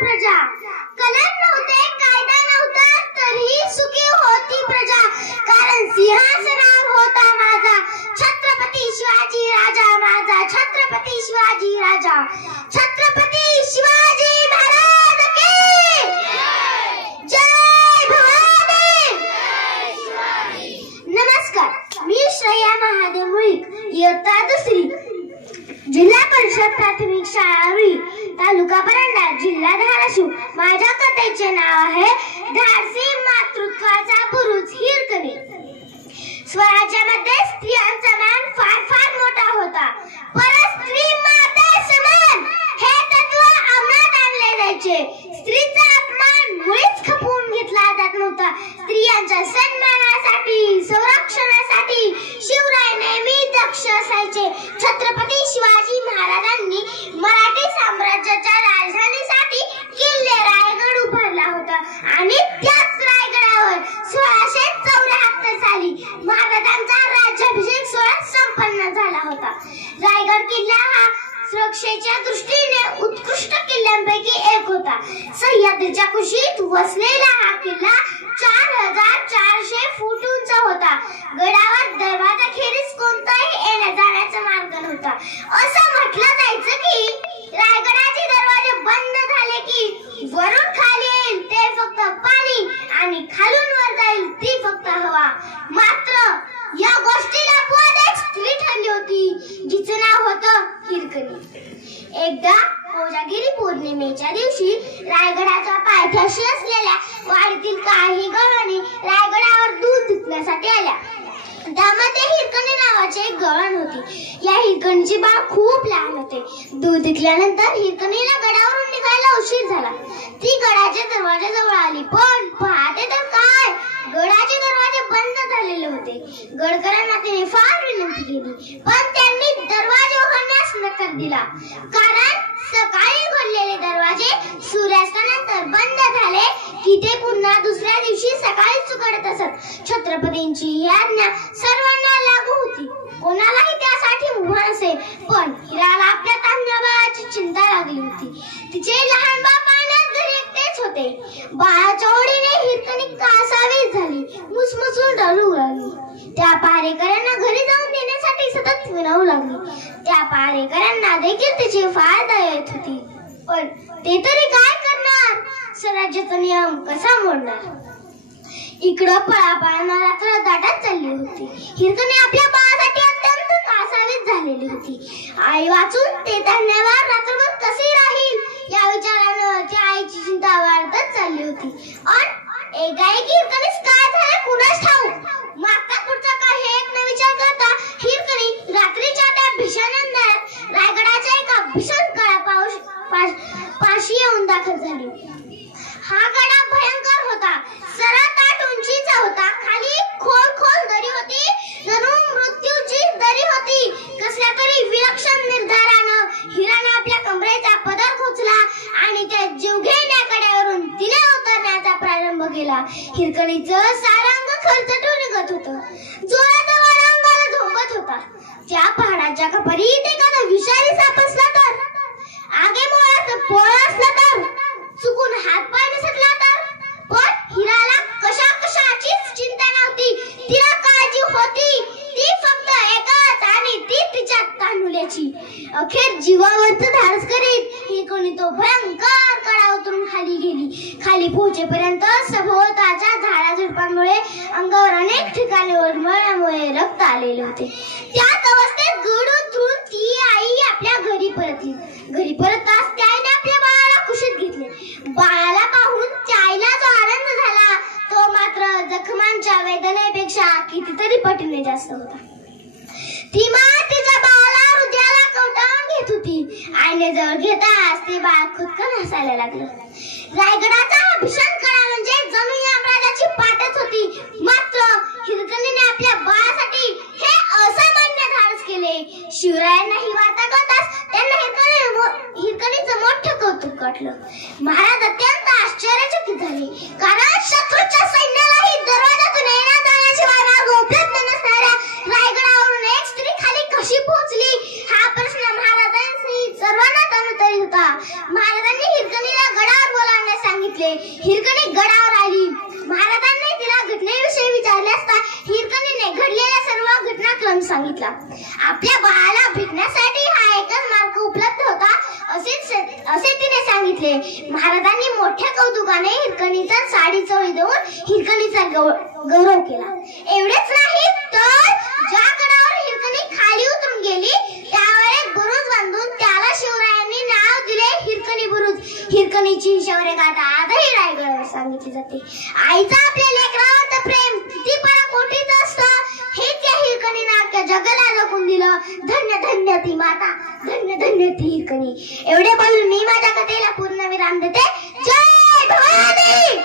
प्रजा. कलम नव्हते, कायदा नव्हता, तरीही सुखी होती प्रजा. कारण सिंहासनावर होता माझा छत्रपती शिवाजी राजा. माझा छत्रपती शिवाजी राजा. छत्रपती शिवाजी महाराज की जय. भवानी. नमस्कार, मी श्रेया महादेव मुळीक, इयत्ता दुसरी, जिल्हा परिषद प्राथमिक शाळा रुई, तालुका परंडा, जिल्हा धाराशिव. माझ्या कथेचे नाव आहे धाडसी मातृत्वाचा बुरुज हिरकणी. स्वराज्यामध्ये स्त्रियांचा मान फार फार मोठा होता, परंतु स्त्री माता समान हे तत्व अंमलात आणले जायचे. स्त्रीचा अपमान मुळीच खपवून घेतला जात नव्हता. स्त्रियांच्या सन्मानासाठी, संरक्षणासाठी शिवराय नेहमी दक्ष असायचे. छत्रपती शिवाजी महाराजांनी मराठी साम्राज्याच्या राजधानीसाठी किल्ले रायगड उभारला होता आणि त्याच रायगडावर 1674 साली महाराजांचा राज्याभिषेक सोहळा संपन्न झाला होता. रायगड किल्ला हा सुरक्षेच्या दृष्टीने उत्कृष्ट किल्ल्यांपैकी एक होता. सह्याद्रीच्या कुशीत वसलेला हा किल्ला 4400 फूट उंच होता. गडावर दरवाजाखेरीज कोणताही येण्या जाण्याचा मार्ग नव्हता. असं म्हटलं जायचं की रायगडाचे दरवाजे बंद झाले की वरून खाली येईल ते फक्त पाणी आणि खालून वर जाईल ती फक्त हवा. मात्र या गोष्टीला पुढे एक स्त्री ठरली होती, जिचं नाव होतं हिरकणी. एकदा कोजागिरी पौर्णिमेच्या दिवशी रायगडाच्या पायथ्याशी असलेल्या वाडीतील काही गवळणी रायगडावर दूध विकण्यासाठी आल्या. त्यामध्ये हिरकणी नावाची एक गवळण होती. या हिरकणीचे बाळ खूप लहान होते. दूध विकल्यानंतर हिरकणीला गडावरून निघायला उशीर झाला. ती गडाच्या दरवाजाजवळ आली, पण पाहते तर काय, गडाचे दरवाजे बंद झालेले होते. गडकरांना तिने फार विनंती केली, पण त्यांनी दरवाजे उघडण्यास नकार दिला. कारण सकाळी उघडलेले दरवाजे सूर्यास्तानंतर बंद झाले की ते पुन्हा दुसऱ्या दिवशी सकाळीच उघडत असत. छत्रपतींची ही आज्ञा सर्वांना लागू होती. कोणालाही त्यासाठी मुभा नसे. पण हिराला आपल्या तान्ह्या बाळाची चिंता लागली होती. तिचे लहान बाळ पाण्यात घरी एकटेच होते. बाळाच्या ओढीने हिरकणी कासावीस झाली, मुसमुसून रडू लागली. त्या पहारेकऱ्यांना घरी जाऊन देण्यासाठी सतत विनवू लागली. त्या पहारेकऱ्यांना देखील तिची फार दया येत होती, पण ते तरी काय करणार, स्वराज्याचा नियम कसा मोडणार. इकडं पळापळानं रात्र दाटात चालली होती. हिरकणी आपल्या बाळासाठी अत्यंत कासावीस झालेली होती. आई वाचून ते धन्यवाद रात्रभर कसे राहील या विचारानं त्या आईची चिंता वाढतच चालली होती. आणि एकाएकी हिरकणीस काय झाले कुणास ठाऊक. मागचा पुढचा काय हे एक न विचार करता हिरकणी रात्रीच्या त्या भीषण अंधारात रायगडाच्या एका भीषण पाशी येऊन दाखल झाली. हा गडा भयंकर होता. सर्वात आठ उंचीचा होता. खाली खोल खोल दरी होती, जणू मृत्यूची दरी होती. कसल्या तरी विलक्षण निर्धारानं हिराने आपल्या कमरेचा पदर खोचला आणि त्या जीवघेण्या कड्यावरून तिने उतरण्याचा प्रारंभ केला. हिरकणीचं सारंग खरचटून निघत होतं. जोरात वारा अंगाला झोंबत होता. त्या पहाडाच्या कपारीत एखादा विषारी साप असला तर, आगे मोळाचं पोळ असलं तर, चुकून हात पाय निसटला तर. पण हिराला कशाचीच चिंता नव्हती. तिला काळजी होती ती फक्त एकच, आणि ती तिच्या तांदुल्याची. अखेर जीवावरच धाडस करीत हिरकणी तो भयंकर कडा उतरून खाली गेली. खाली पोहोचेपर्यंत सभोवताच्या झाडाझुडपांमुळे अंगावर अनेक ठिकाणी ओरमळल्यामुळे रक्त आलेले होते. त्याच अवस्थेत गड उतरून ती आई आपल्या घरी परतली. घरी परतताच त्याने आपल्या बाळाला कुशीत घेतले. बाळाला पाहून त्या आईला जो आनंद झाला तो मात्र जखमांच्या वेदनेपेक्षा कितीतरी पटीने जास्त होता. ती माँ तिच्या बाळाला हृदयाला कवटाळून घेत होती. आईने जवळ घेताच ते बाळ खुदकन हसायला लागलं. रायगडाचा हा भीषण कडा म्हणजे जणू यमराजाची पाठच होती. मात्र हिरकणीने आपल्या बाळासाठी हे असामान्य धाडस केले. शिवरायांना ही वार्ता कळताच त्यांना हिरकणीचं मोठं कौतुक वाटलं. महाराज अत्यंत आश्चर्यचकित झाले, कारण शत्रूच्या सैन्यालाही दरवाजातून येण्या जाण्याशिवाय मार्ग उपलब्ध नसणाऱ्या रायगडावरून एक स्त्री खाली कशी पोहोचली हा प्रश्न महाराजांसहित सर्वांना अनुत्तरित होता. महाराजांनी हिरकणीला गडावर सांगितले. हिरकणी गडावर आली. महाराजांनी तिला घटनेविषयी विचारले असता हिरकणीने घडलेल्या सर्व घटनाक्रम सांगितला. आपल्या बाळाला भेटण्यासाठी हा एकच मार्ग उपलब्ध होता असे तिने सांगितले. महाराजांनी मोठ्या कौतुकाने हिरकणीचा साडी चोळी देऊन हिरकणीचा गौरव केला. एवढेच नाही तर ज्या गडावर हिरकणी खाली उतरून गेली त्यावर एक बुरुज बांधून त्याला शिवरायांनी नाव दिले हिरकणी बुरुज. हिरकणीची शौर्यगाथा आजही रायगडावर सांगितली जाते. आईचा आपल्या लेकरावर प्रेम किती पराकोटीच असतं हेच या हिरकणीने अख्ख्या जगाला दाखवून दिलं. धन्य धन्य ती माता, धन्य धन्य ती हिरकणी. एवढे बोलून मी माझ्या कथेला पूर्ण विराम देते. जय भवानी.